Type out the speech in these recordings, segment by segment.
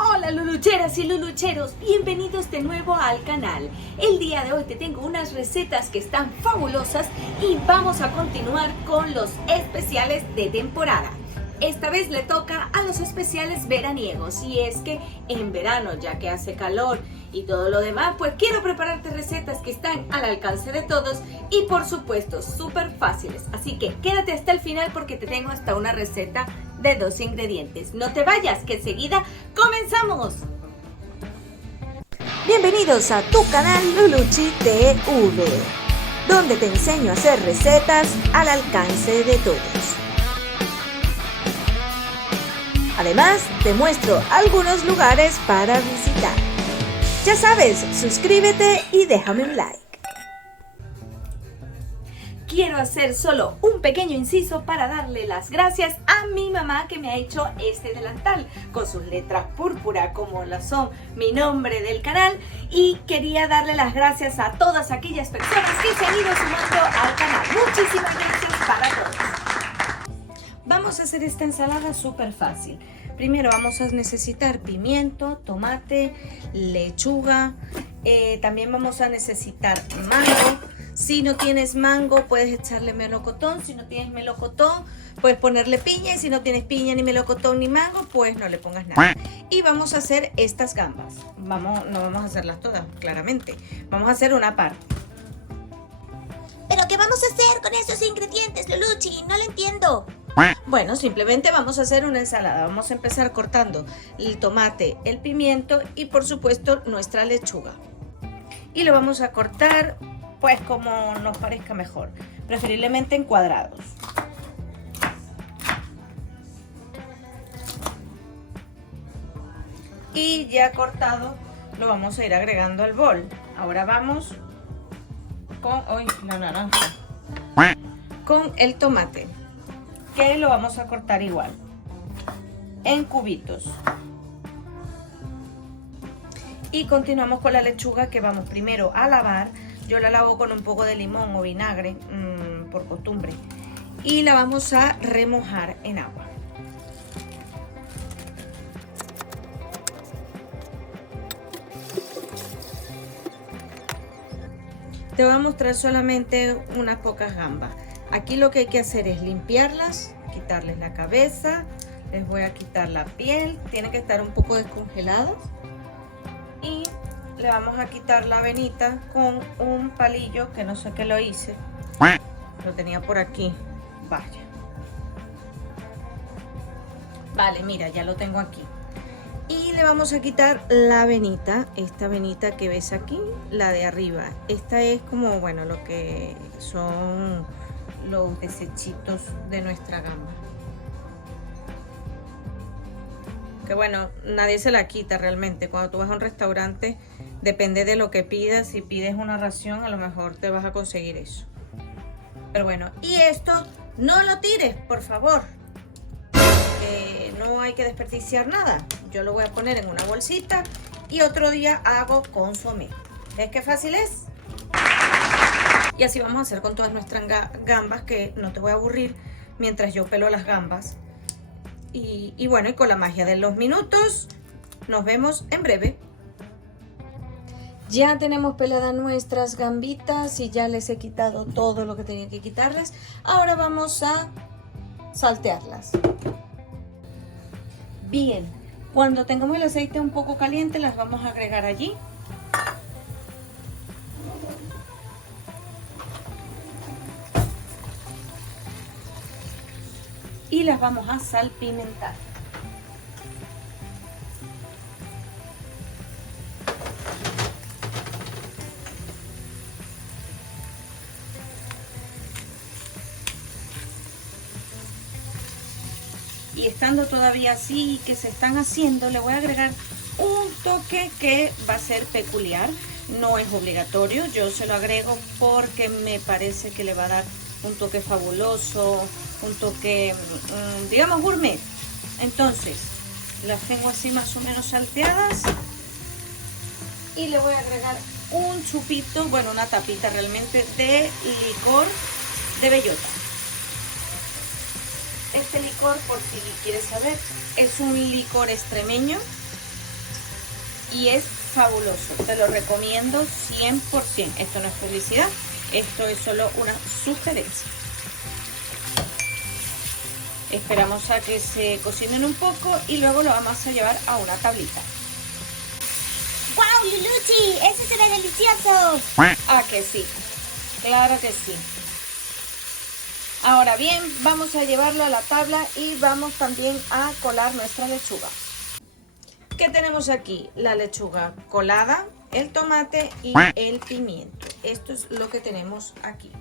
Hola lulucheras y lulucheros, bienvenidos de nuevo al canal. El día de hoy te tengo unas recetas que están fabulosas y vamos a continuar con los especiales de temporada. Esta vez le toca a los especiales veraniegos y es que en verano, ya que hace calor y todo lo demás, pues quiero prepararte recetas que están al alcance de todos y por supuesto súper fáciles. Así que quédate hasta el final porque te tengo hasta una receta de 2 ingredientes. No te vayas, que enseguida comenzamos. Bienvenidos a tu canal Luluchi TV, donde te enseño a hacer recetas al alcance de todos. Además, te muestro algunos lugares para visitar. Ya sabes, suscríbete y déjame un like. Quiero hacer solo un pequeño inciso para darle las gracias a mi mamá que me ha hecho este delantal con sus letras púrpura como lo son mi nombre del canal, y quería darle las gracias a todas aquellas personas que se han ido sumando al canal. Muchísimas gracias para todos. Vamos a hacer esta ensalada súper fácil. Primero vamos a necesitar pimiento, tomate, lechuga, también vamos a necesitar mango. Si no tienes mango, puedes echarle melocotón. Si no tienes melocotón, puedes ponerle piña. Y si no tienes piña, ni melocotón, ni mango, pues no le pongas nada. Y vamos a hacer estas gambas. No vamos a hacerlas todas, claramente. Vamos a hacer una parte. ¿Pero qué vamos a hacer con esos ingredientes, Luluchi? No lo entiendo. Bueno, simplemente vamos a hacer una ensalada. Vamos a empezar cortando el tomate, el pimiento y por supuesto nuestra lechuga. Y lo vamos a cortar pues como nos parezca mejor, preferiblemente en cuadrados. Y ya cortado lo vamos a ir agregando al bol. Ahora vamos con la naranja, con el tomate, que lo vamos a cortar igual en cubitos. Y continuamos con la lechuga, que vamos primero a lavar. Yo la lavo con un poco de limón o vinagre, por costumbre. Y la vamos a remojar en agua. Te voy a mostrar solamente unas pocas gambas. Aquí lo que hay que hacer es limpiarlas, quitarles la cabeza. Les voy a quitar la piel. Tienen que estar un poco descongeladas. Y le vamos a quitar la venita con un palillo que no sé qué lo hice. Lo tenía por aquí. Vaya. Vale, mira, ya lo tengo aquí. Y le vamos a quitar la venita. Esta venita que ves aquí, la de arriba. Esta es como, bueno, lo que son los desechitos de nuestra gamba. Que bueno, nadie se la quita realmente. Cuando tú vas a un restaurante, depende de lo que pidas. Si pides una ración, a lo mejor te vas a conseguir eso. Pero bueno, y esto no lo tires, por favor. No hay que desperdiciar nada. Yo lo voy a poner en una bolsita y otro día hago consomé. ¿Ves qué fácil es? Y así vamos a hacer con todas nuestras gambas, que no te voy a aburrir mientras yo pelo las gambas. Y bueno, y con la magia de los minutos, nos vemos en breve. Ya tenemos peladas nuestras gambitas y ya les he quitado todo lo que tenía que quitarles. Ahora vamos a saltearlas. Bien, cuando tengamos el aceite un poco caliente, las vamos a agregar allí. Y las vamos a salpimentar. Y estando todavía así, que se están haciendo, le voy a agregar un toque que va a ser peculiar. No es obligatorio, yo se lo agrego porque me parece que le va a dar un toque fabuloso, un toque, digamos, gourmet. Entonces, las tengo así más o menos salteadas. Y le voy a agregar un chupito, bueno, una tapita realmente, de licor de bellota. Este licor, por si quieres saber, es un licor extremeño y es fabuloso. Te lo recomiendo 100%. Esto no es publicidad, esto es solo una sugerencia. Esperamos a que se cocinen un poco y luego lo vamos a llevar a una tablita. ¡Guau, Lulucci! ¡Ese será delicioso! Ah, que sí, claro que sí. Ahora bien, vamos a llevarlo a la tabla y vamos también a colar nuestra lechuga. ¿Qué tenemos aquí? La lechuga colada, el tomate y el pimiento. Esto es lo que tenemos aquí.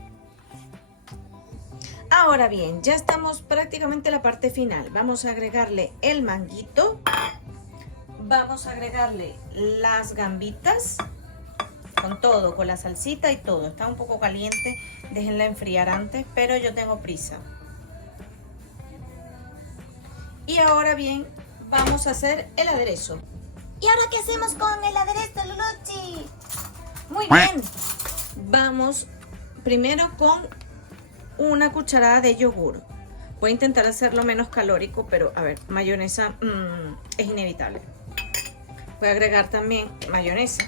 Ahora bien, ya estamos prácticamente en la parte final. Vamos a agregarle el manguito. Vamos a agregarle las gambitas. Con todo, con la salsita y todo. Está un poco caliente, déjenla enfriar antes, pero yo tengo prisa. Y ahora bien, vamos a hacer el aderezo. ¿Y ahora qué hacemos con el aderezo, Lulucci? Muy bien. Vamos primero con una cucharada de yogur. Voy a intentar hacerlo menos calórico, pero a ver, mayonesa es inevitable. Voy a agregar también mayonesa.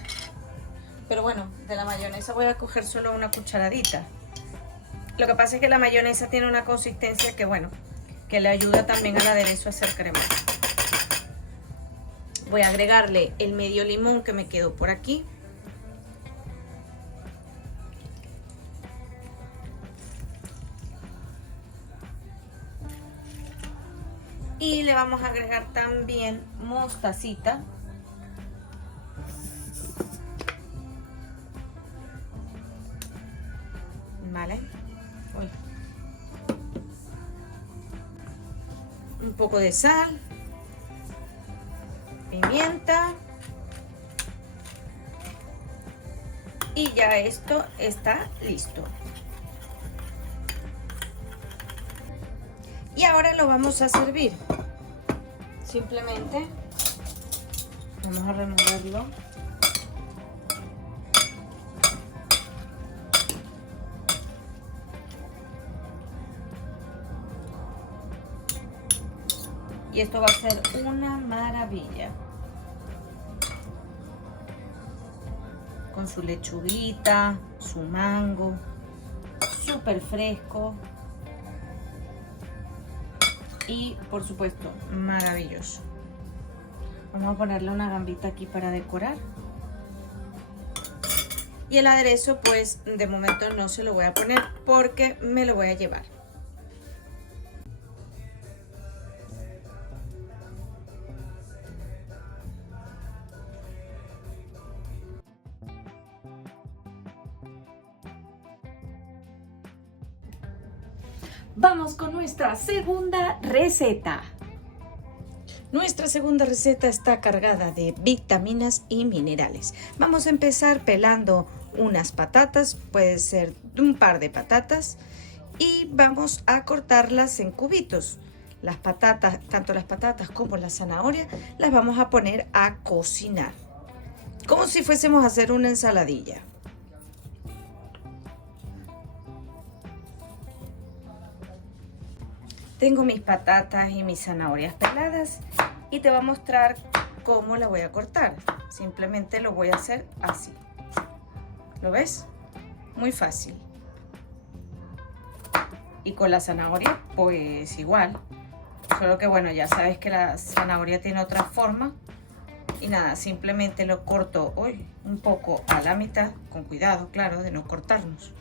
Pero bueno, de la mayonesa voy a coger solo una cucharadita. Lo que pasa es que la mayonesa tiene una consistencia que bueno, que le ayuda también al aderezo a ser cremoso. Voy a agregarle el medio limón que me quedó por aquí. Y le vamos a agregar también mostacita. Vale. Uy. Un poco de sal. Pimienta. Y ya esto está listo. Y ahora lo vamos a servir. Simplemente vamos a removerlo. Y esto va a ser una maravilla. Con su lechuguita, su mango, súper fresco. Y por supuesto, maravilloso. Vamos a ponerle una gambita aquí para decorar. Y el aderezo, pues de momento no se lo voy a poner porque me lo voy a llevar. Vamos con nuestra segunda receta. Nuestra segunda receta está cargada de vitaminas y minerales. Vamos a empezar pelando unas patatas, puede ser un par de patatas, y vamos a cortarlas en cubitos. Las patatas, tanto las patatas como la zanahoria, las vamos a poner a cocinar, como si fuésemos a hacer una ensaladilla. Tengo mis patatas y mis zanahorias peladas y te voy a mostrar cómo la voy a cortar. Simplemente lo voy a hacer así. ¿Lo ves? Muy fácil. Y con la zanahoria pues igual. Solo que bueno, ya sabes que la zanahoria tiene otra forma. Y nada, simplemente lo corto un poco a la mitad. Con cuidado, claro, de no cortarnos.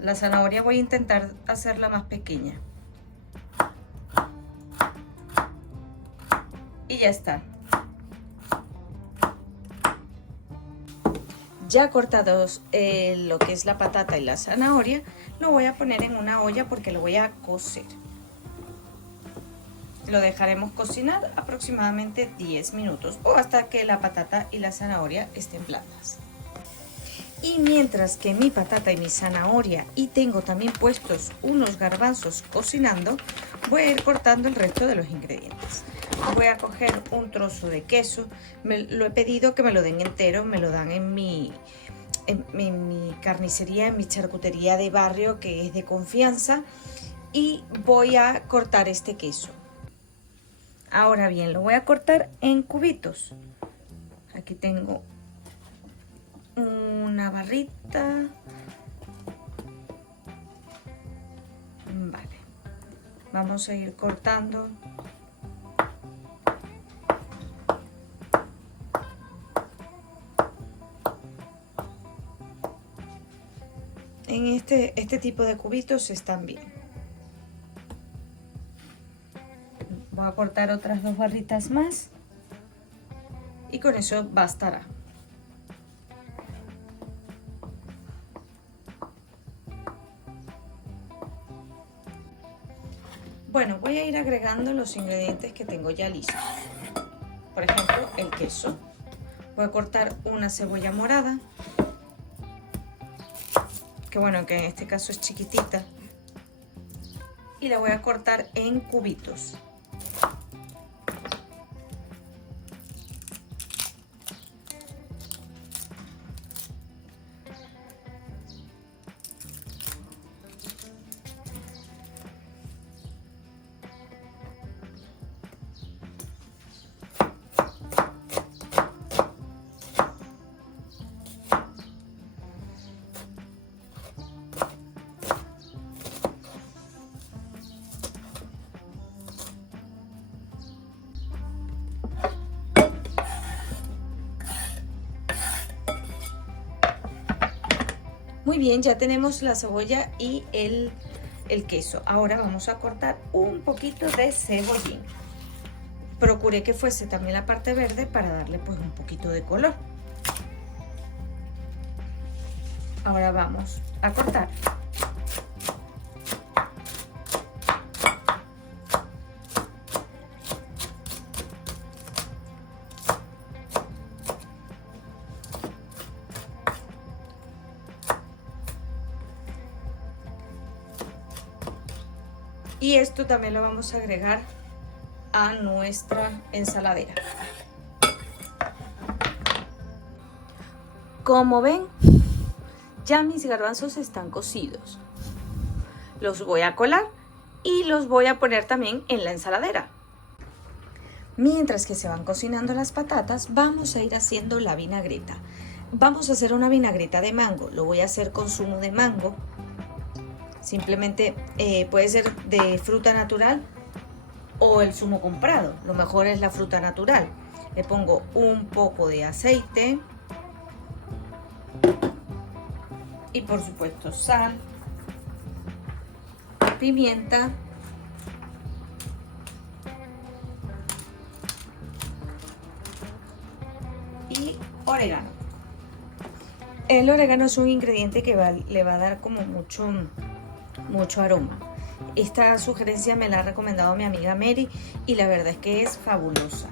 La zanahoria voy a intentar hacerla más pequeña. Y ya está. Ya cortados lo que es la patata y la zanahoria, lo voy a poner en una olla porque lo voy a cocer. Lo dejaremos cocinar aproximadamente 10 minutos o hasta que la patata y la zanahoria estén blandas. Y mientras que mi patata y mi zanahoria, y tengo también puestos unos garbanzos cocinando, voy a ir cortando el resto de los ingredientes. Voy a coger un trozo de queso, lo he pedido que me lo den entero, me lo dan en mi carnicería, en mi charcutería de barrio que es de confianza, y voy a cortar este queso. Ahora bien, lo voy a cortar en cubitos. Aquí tengo una barrita. Vale. Vamos a ir cortando. En este tipo de cubitos están bien. Voy a cortar otras 2 barritas más y con eso bastará. Bueno, voy a ir agregando los ingredientes que tengo ya listos. Por ejemplo, el queso. Voy a cortar una cebolla morada, que bueno, que en este caso es chiquitita, y la voy a cortar en cubitos. Muy bien, ya tenemos la cebolla y el queso. Ahora vamos a cortar un poquito de cebollín. Procuré que fuese también la parte verde para darle pues un poquito de color. Ahora vamos a cortar. Y esto también lo vamos a agregar a nuestra ensaladera. Como ven, ya mis garbanzos están cocidos. Los voy a colar y los voy a poner también en la ensaladera. Mientras que se van cocinando las patatas, vamos a ir haciendo la vinagreta. Vamos a hacer una vinagreta de mango. Lo voy a hacer con zumo de mango. Simplemente puede ser de fruta natural o el zumo comprado. Lo mejor es la fruta natural. Le pongo un poco de aceite y por supuesto sal, pimienta y orégano. El orégano es un ingrediente que le va a dar como mucho aroma. Esta sugerencia me la ha recomendado mi amiga Mary y la verdad es que es fabulosa.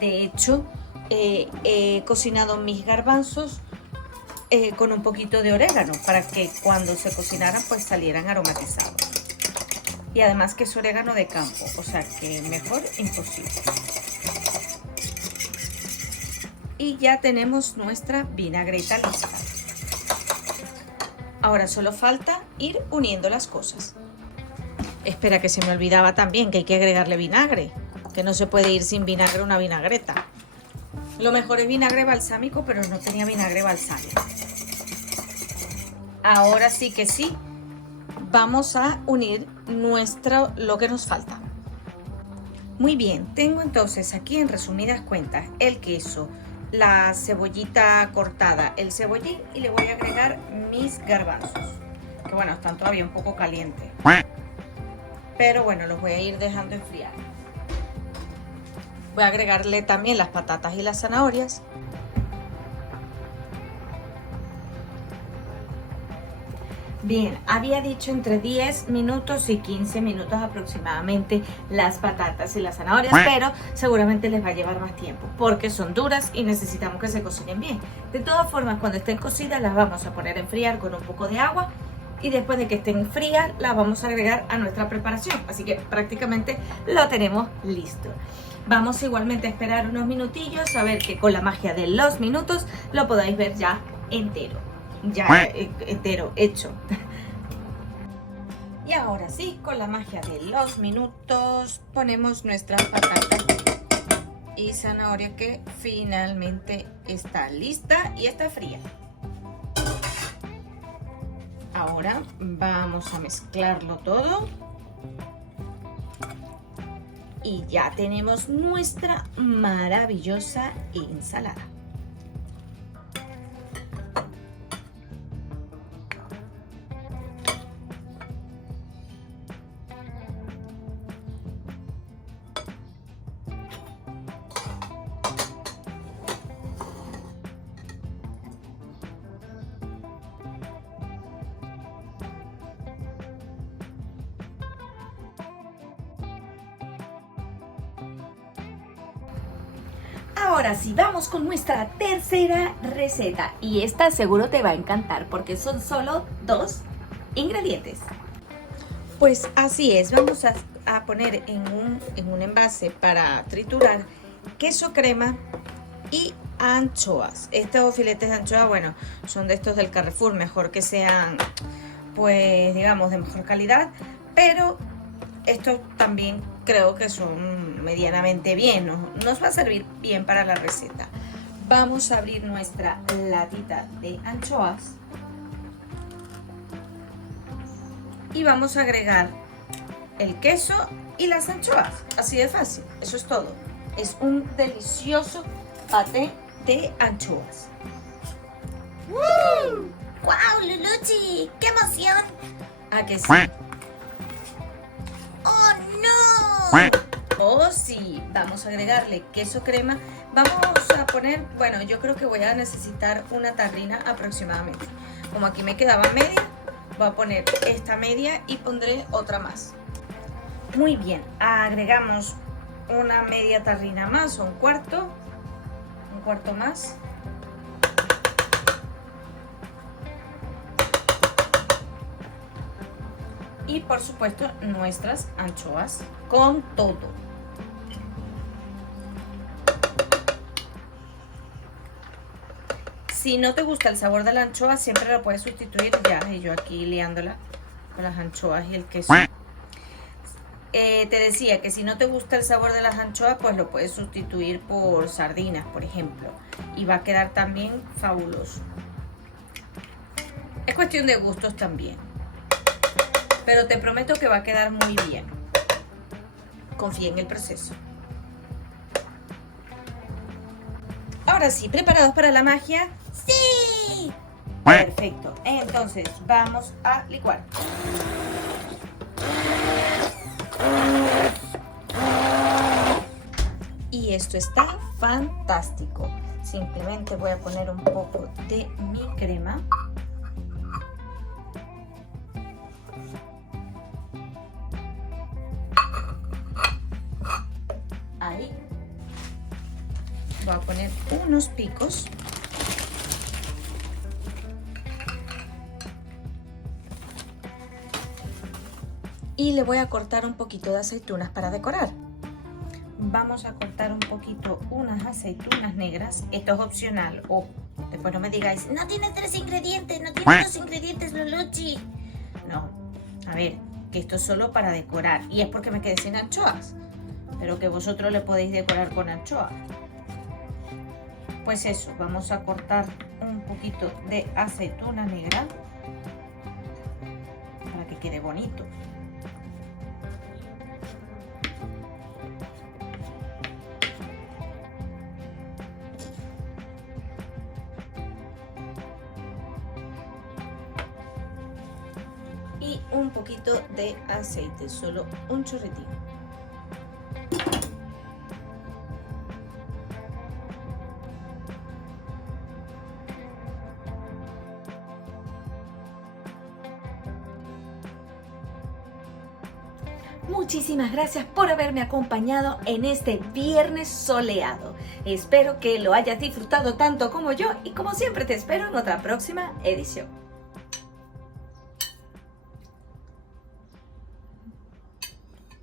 De hecho, he cocinado mis garbanzos con un poquito de orégano para que cuando se cocinaran pues salieran aromatizados. Y además que es orégano de campo, o sea que mejor imposible. Y ya tenemos nuestra vinagreta lista. Ahora solo falta ir uniendo las cosas. Espera, que se me olvidaba también que hay que agregarle vinagre, que no se puede ir sin vinagre una vinagreta. Lo mejor es vinagre balsámico, pero no tenía vinagre balsámico. Ahora sí que sí, vamos a unir lo que nos falta. Muy bien, tengo entonces aquí en resumidas cuentas el queso, la cebollita cortada, el cebollín y le voy a agregar mis garbanzos, que bueno, están todavía un poco calientes, pero bueno, los voy a ir dejando enfriar. Voy a agregarle también las patatas y las zanahorias. Bien, había dicho entre 10 minutos y 15 minutos aproximadamente las patatas y las zanahorias, pero seguramente les va a llevar más tiempo porque son duras y necesitamos que se cocinen bien. De todas formas, cuando estén cocidas las vamos a poner a enfriar con un poco de agua y después de que estén frías las vamos a agregar a nuestra preparación. Así que prácticamente lo tenemos listo. Vamos igualmente a esperar unos minutillos a ver que con la magia de los minutos lo podáis ver ya entero. Ya entero, hecho. Y ahora sí, con la magia de los minutos, ponemos nuestra patata y zanahoria que finalmente está lista y está fría. Ahora vamos a mezclarlo todo. Y ya tenemos nuestra maravillosa ensalada. Ahora sí, vamos con nuestra tercera receta y esta seguro te va a encantar porque son solo 2 ingredientes. Pues así es, vamos a poner en un envase para triturar queso crema y anchoas. Estos filetes de anchoa, bueno, son de estos del Carrefour, mejor que sean, pues digamos, de mejor calidad, pero estos también creo que son medianamente bien, nos va a servir bien para la receta. Vamos a abrir nuestra latita de anchoas y vamos a agregar el queso y las anchoas, así de fácil, eso es todo. Es un delicioso paté de anchoas. ¡Wow! Luluchi! ¡Qué emoción! ¿A que sí? ¡Oh, no! Oh, sí, vamos a agregarle queso crema. Vamos a poner, bueno, yo creo que voy a necesitar una tarrina aproximadamente. Como aquí me quedaba media, voy a poner esta media y pondré otra más. Muy bien, agregamos una media tarrina más o un cuarto más. Y por supuesto nuestras anchoas con todo. Si no te gusta el sabor de la anchoa, siempre la puedes sustituir ya. Y yo aquí liándola con las anchoas y el queso. Te decía que si no te gusta el sabor de las anchoas, pues lo puedes sustituir por sardinas, por ejemplo. Y va a quedar también fabuloso. Es cuestión de gustos también. Pero te prometo que va a quedar muy bien. Confía en el proceso. Ahora sí, ¿preparados para la magia? ¡Sí! Perfecto. Entonces, vamos a licuar. Y esto está fantástico. Simplemente voy a poner un poco de mi crema. Ahí. Voy a poner unos picos. Y le voy a cortar un poquito de aceitunas para decorar. Vamos a cortar un poquito unas aceitunas negras. Esto es opcional. O después no me digáis, No tiene 3 ingredientes, no tiene 2 ingredientes, Luluchi. no. A ver, que esto es solo para decorar. Y es porque me quedé sin anchoas. Pero que vosotros le podéis decorar con anchoas. Pues eso, vamos a cortar un poquito de aceituna negra para que quede bonito. Y un poquito de aceite, solo un chorritín. Muchísimas gracias por haberme acompañado en este viernes soleado. Espero que lo hayas disfrutado tanto como yo y como siempre te espero en otra próxima edición.